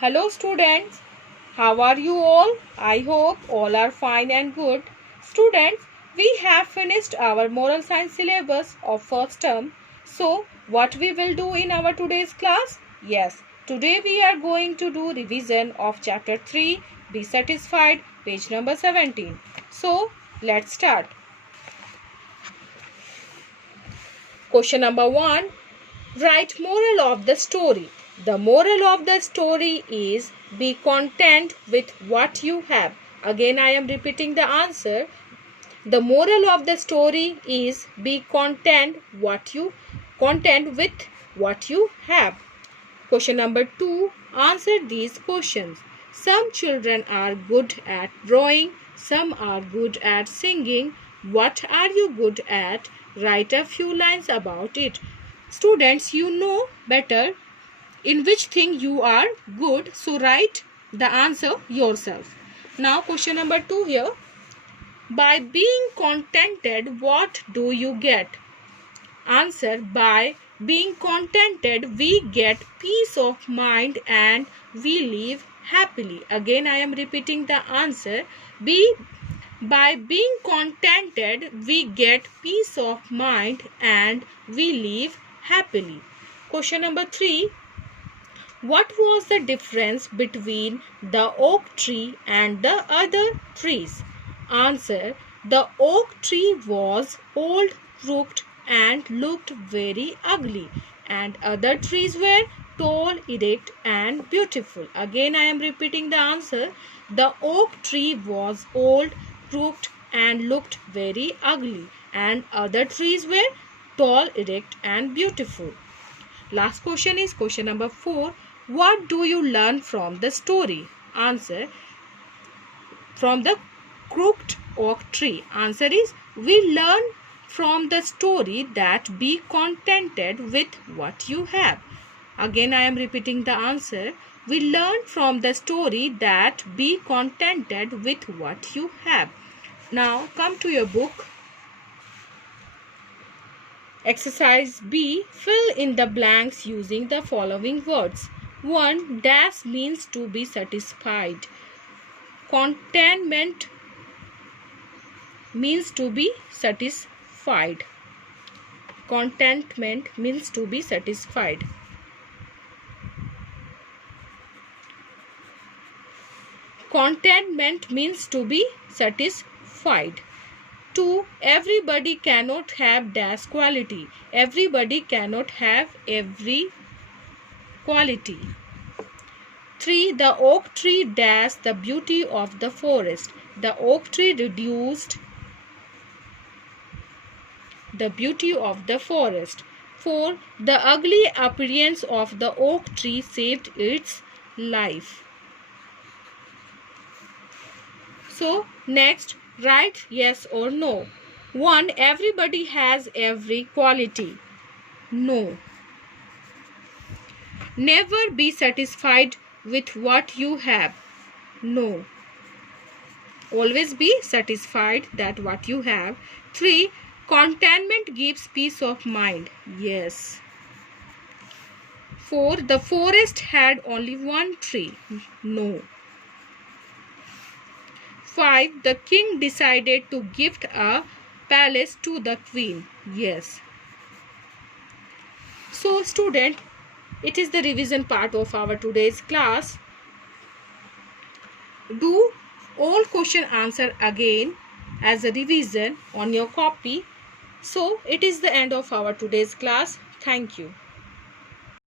Hello students, how are you all? I hope all are fine and good. Students, we have finished our moral science syllabus of first term. So, what we will do in our today's class? Yes, today we are going to do revision of chapter 3, Be Satisfied, page number 17. So, let's start. Question number 1. Write moral of the story. The moral of the story is be content with what you have. Again, I am repeating the answer. The moral of the story is be content with what you have. Question number 2. Answer these questions. Some children are good at drawing. Some are good at singing. What are you good at? Write a few lines about it. Students, you know better in which thing you are good, so write the answer yourself. Now question number 2 here. By being contented, what do you get? Answer. By being contented, we get peace of mind and we live happily. Again, I am repeating the answer. By being contented, we get peace of mind and we live happily. Question number 3. What was the difference between the oak tree and the other trees? Answer. The oak tree was old, crooked and looked very ugly, and other trees were tall, erect and beautiful. Again, I am repeating the answer. The oak tree was old, crooked and looked very ugly, and other trees were tall, erect and beautiful. Last question is question number 4. What do you learn from the story? Answer. From the crooked oak tree. Answer is we learn from the story that be contented with what you have. Again, I am repeating the answer. We learn from the story that be contented with what you have. Now come to your book. Exercise B. Fill in the blanks using the following words. 1. Dash means to be satisfied. Contentment means to be satisfied. Contentment means to be satisfied. Contentment means to be satisfied. 2. Everybody cannot have dash quality. Everybody cannot have every quality. 3. The oak tree dash the beauty of the forest. The oak tree reduced the beauty of the forest. 4. The ugly appearance of the oak tree saved its life. So, next, write yes or no. 1. Everybody has every quality. No. Never be satisfied with what you have. No. Always be satisfied that what you have. 3. Contentment gives peace of mind. Yes. 4. The forest had only one tree. No. 5. The king decided to gift a palace to the queen. Yes. So student, it is the revision part of our today's class. Do all question answer again as a revision on your copy. So it is the end of our today's class. Thank you.